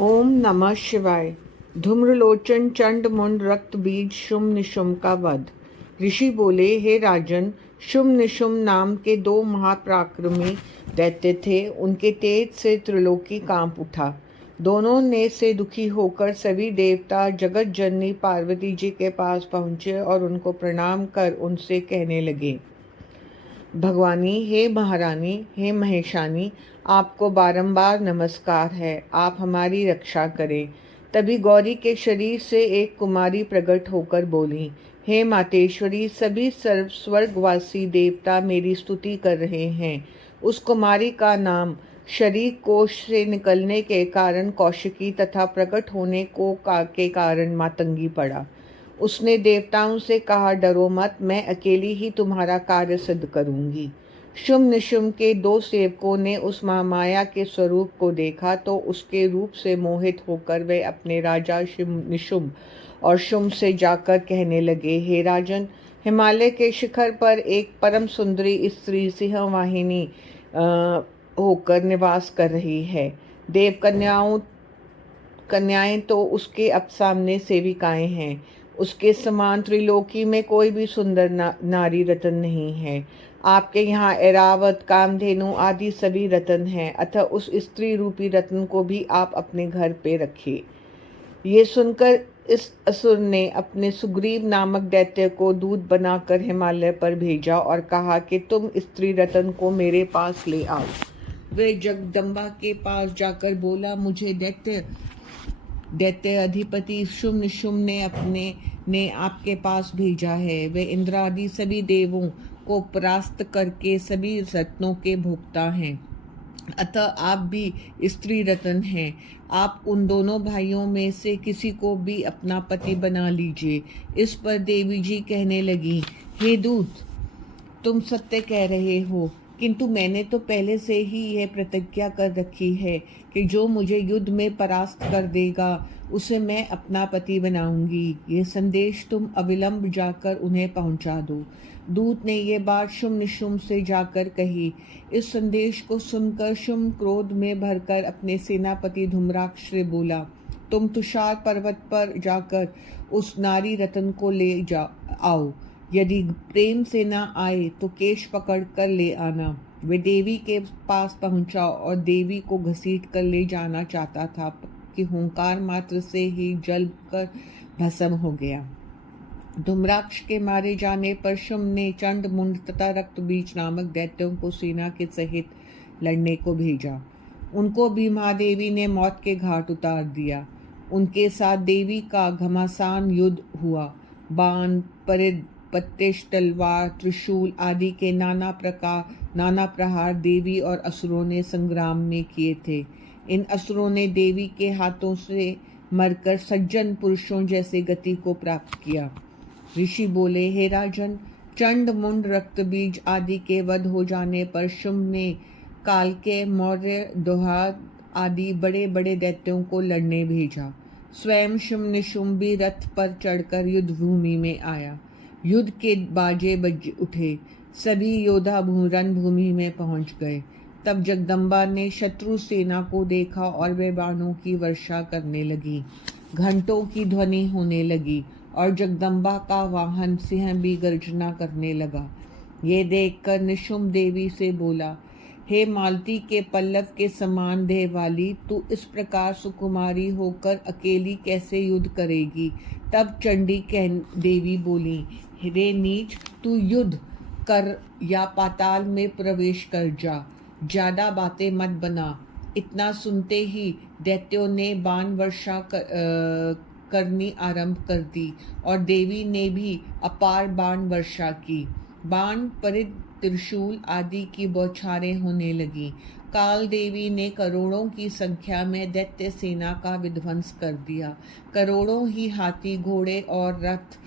ओम नमः शिवाय। धूम्रलोचन चंड मुंड रक्त बीज शुम निशुम का वध। ऋषि बोले, हे राजन, शुम निशुम नाम के दो महापराक्रमी दैत्य थे। उनके तेज से त्रिलोकी कांप उठा। दोनों ने से दुखी होकर सभी देवता जगत जननी पार्वती जी के पास पहुँचे और उनको प्रणाम कर उनसे कहने लगे, भगवानी, हे महारानी, हे महेशानी, आपको बारंबार नमस्कार है। आप हमारी रक्षा करें। तभी गौरी के शरीर से एक कुमारी प्रकट होकर बोली, हे मातेश्वरी, सभी स्वर्गवासी देवता मेरी स्तुति कर रहे हैं। उस कुमारी का नाम शरीर कोश से निकलने के कारण कौशिकी तथा प्रकट होने के कारण मातंगी पड़ा। उसने देवताओं से कहा, डरो मत, मैं अकेली ही तुम्हारा कार्य सिद्ध करूंगी। शुम निशुम के दो सेवकों ने उस महामाया के स्वरूप को देखा तो उसके रूप से मोहित होकर वे अपने राजा निशुम और शुम से जाकर कहने लगे, हे राजन, हिमालय के शिखर पर एक परम सुंदरी स्त्री सिंह वाहिनी होकर निवास कर रही है। देव कन्याएं तो उसके अब सामने सेविकाएं हैं। उसके समान त्रिलोकी में कोई भी सुंदर नारी रतन नहीं है। आपके यहाँ ऐरावत, कामधेनु आदि सभी रतन हैं, अतः उस स्त्री रूपी रत्न को भी आप अपने घर पे रखिए। ये सुनकर इस असुर ने अपने सुग्रीव नामक दैत्य को दूत बनाकर हिमालय पर भेजा और कहा कि तुम स्त्री रतन को मेरे पास ले आओ। वे जगदम्बा के पास जाकर बोला, मुझे दैत्य अधिपति शुम निशुम ने आपके पास भेजा है। वे इंद्र आदि सभी देवों को परास्त करके सभी रत्नों के भोक्ता हैं, अतः आप भी स्त्री रत्न हैं। आप उन दोनों भाइयों में से किसी को भी अपना पति बना लीजिए। इस पर देवी जी कहने लगी, हे दूत, तुम सत्य कह रहे हो, किंतु मैंने तो पहले से ही यह प्रतिज्ञा कर रखी है कि जो मुझे युद्ध में परास्त कर देगा उसे मैं अपना पति बनाऊंगी। ये संदेश तुम अविलंब जाकर उन्हें पहुंचा दो। दूत ने ये बात शुम निशुम से जाकर कही। इस संदेश को सुनकर शुम क्रोध में भरकर अपने सेनापति धूम्राक्ष से बोला, तुम तुषार पर्वत पर जाकर उस नारी रतन को ले आओ। यदि प्रेम से न आए तो केश पकड़ कर ले आना। वे देवी के पास पहुंचा और देवी को घसीट कर ले जाना चाहता था कि हुंकार मात्र से ही जल कर भस्म हो गया। धूम्राक्ष के मारे जाने पर शुम ने चंड मुंड तथा रक्त बीज नामक दैत्यों को सेना के सहित लड़ने को भेजा। उनको भी महादेवी ने मौत के घाट उतार दिया। उनके साथ देवी का घमासान युद्ध हुआ। बाण, पत्तेश, तलवार, त्रिशूल आदि के नाना प्रहार देवी और असुरों ने संग्राम में किए थे। इन असुरों ने देवी के हाथों से मरकर सज्जन पुरुषों जैसे गति को प्राप्त किया। ऋषि बोले, हे राजन, चंड मुंड रक्त बीज आदि के वध हो जाने पर शुम ने काल के मौर्य दोहा आदि बड़े बड़े दैत्यों को लड़ने भेजा। स्वयं शुम निशुम भी रथ पर चढ़कर युद्ध भूमि में आया। युद्ध के बाजे बज उठे। सभी योद्धा रणभूमि में पहुंच गए। तब जगदम्बा ने शत्रु सेना को देखा और वे बाणों की वर्षा करने लगी। घंटों की ध्वनि होने लगी और जगदम्बा का वाहन सिंह भी गर्जना करने लगा। ये देखकर निशुम देवी से बोला, हे मालती के पल्लव के समान देह वाली, तू इस प्रकार सुकुमारी होकर अकेली कैसे युद्ध करेगी। तब चंडी देवी बोली, हे नीच, तू युद्ध कर या पाताल में प्रवेश कर जा, ज्यादा बातें मत बना। इतना सुनते ही दैत्यों ने बाण वर्षा करनी आरंभ कर दी और देवी ने भी अपार बाण वर्षा की। बाण, परिध, त्रिशूल आदि की बौछारें होने लगी। काल देवी ने करोड़ों की संख्या में दैत्य सेना का विध्वंस कर दिया। करोड़ों ही हाथी, घोड़े और रथ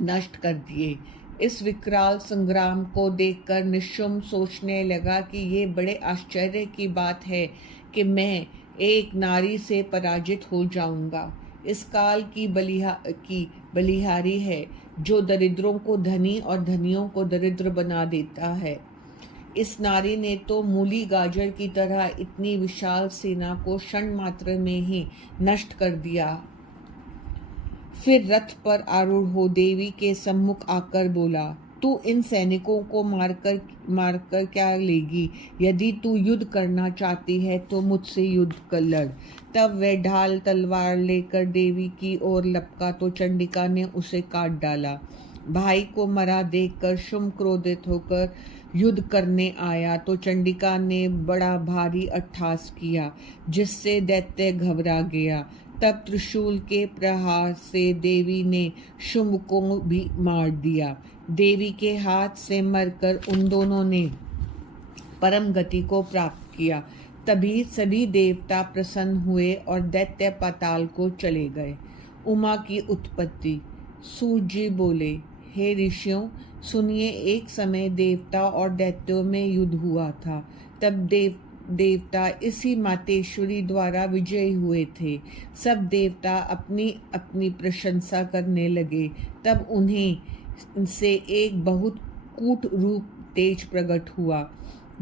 नष्ट कर दिए। इस विकराल संग्राम को देखकर निशुम सोचने लगा कि ये बड़े आश्चर्य की बात है कि मैं एक नारी से पराजित हो जाऊंगा। इस काल की बलिहारी है जो दरिद्रों को धनी और धनियों को दरिद्र बना देता है। इस नारी ने तो मूली गाजर की तरह इतनी विशाल सेना को क्षण मात्र में ही नष्ट कर दिया। फिर रथ पर आरूढ़ हो देवी के सम्मुख आकर बोला, तू इन सैनिकों को मारकर क्या लेगी? यदि तू युद्ध करना चाहती है तो मुझसे युद्ध कर लड़। तब वह ढाल तलवार लेकर देवी की ओर लपका तो चंडिका ने उसे काट डाला। भाई को मरा देखकर शुंभ क्रोधित होकर युद्ध करने आया तो चंडिका ने बड़ा भारी अट्टहास किया, जिससे दैत्य घबरा गया। तब त्रिशूल के प्रहार से देवी ने शुंभ को भी मार दिया। देवी के हाथ से मरकर उन दोनों ने परम गति को प्राप्त किया। तभी सभी देवता प्रसन्न हुए और दैत्य पाताल को चले गए। उमा की उत्पत्ति। सूत जी बोले, हे ऋषियों, सुनिए, एक समय देवता और दैत्यों में युद्ध हुआ था। तब देवता इसी मातेश्वरी द्वारा विजयी हुए थे। सब देवता अपनी अपनी प्रशंसा करने लगे। तब उन्हें से एक बहुत कूट रूप तेज प्रकट हुआ।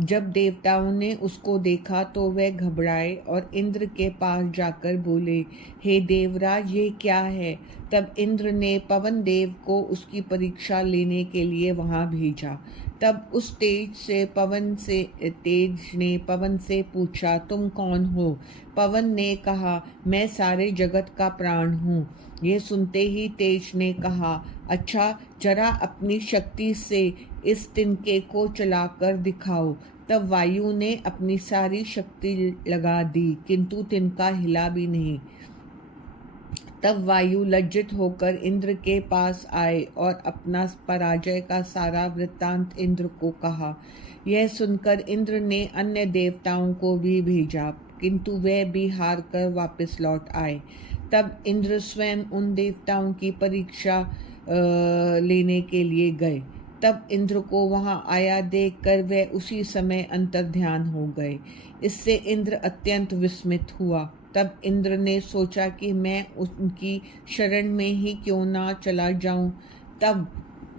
जब देवताओं ने उसको देखा तो वे घबराए और इंद्र के पास जाकर बोले, हे देवराज, ये क्या है? तब इंद्र ने पवन देव को उसकी परीक्षा लेने के लिए वहां भेजा। तब उस तेज ने पवन से पूछा, तुम कौन हो? पवन ने कहा, मैं सारे जगत का प्राण हूँ। ये सुनते ही तेज ने कहा, अच्छा, जरा अपनी शक्ति से इस तिनके को चलाकर दिखाओ। तब वायु ने अपनी सारी शक्ति लगा दी, किंतु तिनका हिला भी नहीं। तब वायु लज्जित होकर इंद्र के पास आए और अपना पराजय का सारा वृत्तांत इंद्र को कहा। यह सुनकर इंद्र ने अन्य देवताओं को भी भेजा, किंतु वे भी हार कर वापस लौट आए। तब इंद्र स्वयं उन देवताओं की परीक्षा लेने के लिए गए। तब इंद्र को वहां आया देखकर वे उसी समय अंतर्ध्यान हो गए। इससे इंद्र अत्यंत विस्मित हुआ। तब इंद्र ने सोचा कि मैं उनकी शरण में ही क्यों ना चला जाऊं। तब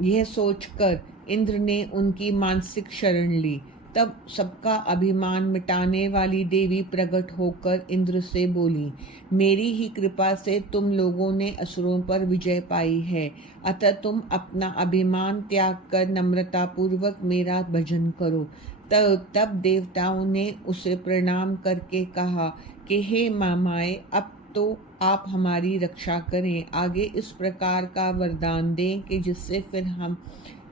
यह सोचकर इंद्र ने उनकी मानसिक शरण ली। तब सबका अभिमान मिटाने वाली देवी प्रकट होकर इंद्र से बोली, मेरी ही कृपा से तुम लोगों ने असुरों पर विजय पाई है, अतः तुम अपना अभिमान त्याग कर नम्रता पूर्वक मेरा भजन करो। तब देवताओं ने उसे प्रणाम करके कहा कि हे मामाए, अब तो आप हमारी रक्षा करें, आगे इस प्रकार का वरदान दें कि जिससे फिर हम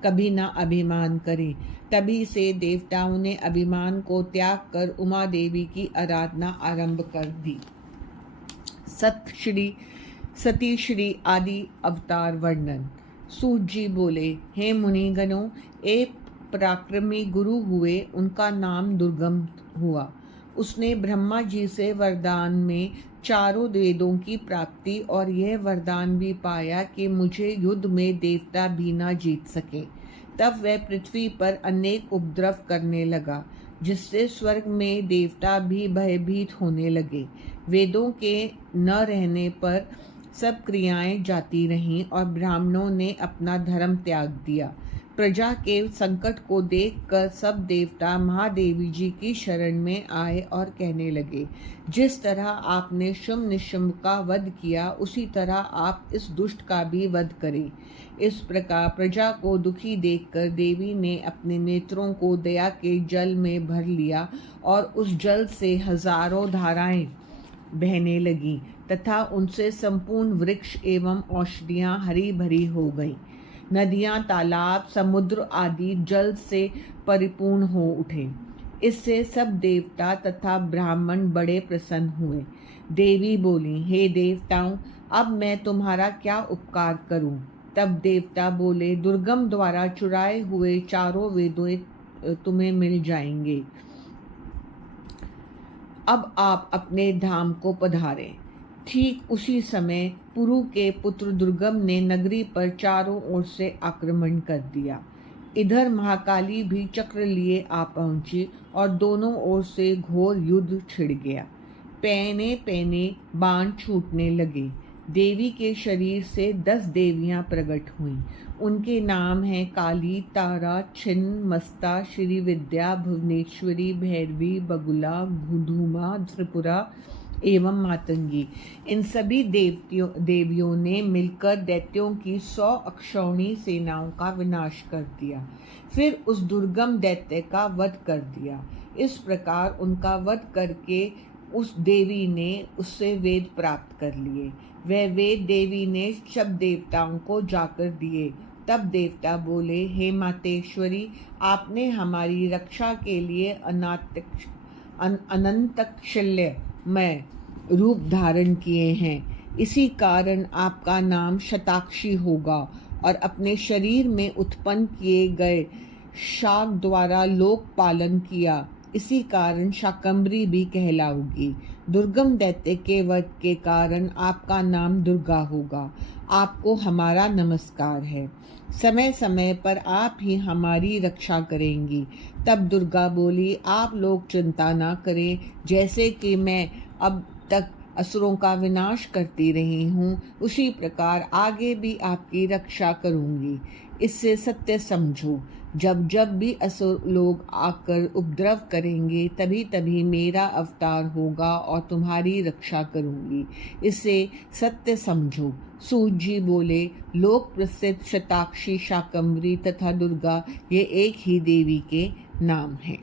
कभी ना अभिमान करें। तभी से देवताओं ने अभिमान को त्याग कर उमा देवी की आराधना आरंभ कर दी। सती श्री आदि अवतार वर्णन। सूत जी बोले, हे मुनिगणों, एक पराक्रमी गुरु हुए, उनका नाम दुर्गम हुआ। उसने ब्रह्मा जी से वरदान में चारों वेदों की प्राप्ति और यह वरदान भी पाया कि मुझे युद्ध में देवता भी न जीत सके। तब वह पृथ्वी पर अनेक उपद्रव करने लगा, जिससे स्वर्ग में देवता भी भयभीत होने लगे। वेदों के न रहने पर सब क्रियाएं जाती रहीं और ब्राह्मणों ने अपना धर्म त्याग दिया। प्रजा के संकट को देखकर सब देवता महादेवी जी की शरण में आए और कहने लगे, जिस तरह आपने शुंभ निशुंभ का वध किया, उसी तरह आप इस दुष्ट का भी वध करें। इस प्रकार प्रजा को दुखी देखकर देवी ने अपने नेत्रों को दया के जल में भर लिया और उस जल से हजारों धाराएं बहने लगीं तथा उनसे संपूर्ण वृक्ष एवं औषधियां हरी भरी हो गईं। नदियां, तालाब, समुद्र आदि जल से परिपूर्ण हो उठे। इससे सब देवता तथा ब्राह्मण बड़े प्रसन्न हुए। देवी बोली, हे देवताओं, अब मैं तुम्हारा क्या उपकार करूं? तब देवता बोले, दुर्गम द्वारा चुराए हुए चारों वेदों तुम्हें मिल जाएंगे। अब आप अपने धाम को पधारें। ठीक उसी समय पुरु के पुत्र दुर्गम ने नगरी पर चारों ओर से आक्रमण कर दिया। इधर महाकाली भी चक्र लिए आ पहुंची और दोनों ओर से घोर युद्ध छिड़ गया। पैने पैने बाण छूटने लगे। देवी के शरीर से 10 देवियां प्रकट हुईं। उनके नाम हैं काली, तारा, छिन्न, मस्ता, श्री विद्या, भुवनेश्वरी, भैरवी, बगुला, गुधूमा, त्रिपुरा एवं मातंगी। इन सभी देवियों ने मिलकर दैत्यों की 100 अक्षौणी सेनाओं का विनाश कर दिया, फिर उस दुर्गम दैत्य का वध कर दिया। इस प्रकार उनका वध करके उस देवी ने उससे वेद प्राप्त कर लिए। वह वेद देवी ने सब देवताओं को जाकर दिए। तब देवता बोले, हे मातेश्वरी, आपने हमारी रक्षा के लिए अनंतशल्यमय रूप धारण किए हैं। इसी कारण आपका नाम शताक्षी होगा और अपने शरीर में उत्पन्न किए गए शाक द्वारा लोक पालन किया, इसी कारण शाकंभरी भी कहलाओगी। दुर्गम दैत्य के वध के कारण आपका नाम दुर्गा होगा। आपको हमारा नमस्कार है। समय समय पर आप ही हमारी रक्षा करेंगी। तब दुर्गा बोली, आप लोग चिंता ना करें, जैसे कि मैं अब तक असुरों का विनाश करती रही हूँ, उसी प्रकार आगे भी आपकी रक्षा करूँगी। इससे सत्य समझो, जब जब भी असुर लोग आकर उपद्रव करेंगे, तभी तभी मेरा अवतार होगा और तुम्हारी रक्षा करूँगी। इससे सत्य समझो। सूत जी बोले, लोक प्रसिद्ध शताक्षी, शाकंभरी तथा दुर्गा ये एक ही देवी के नाम हैं।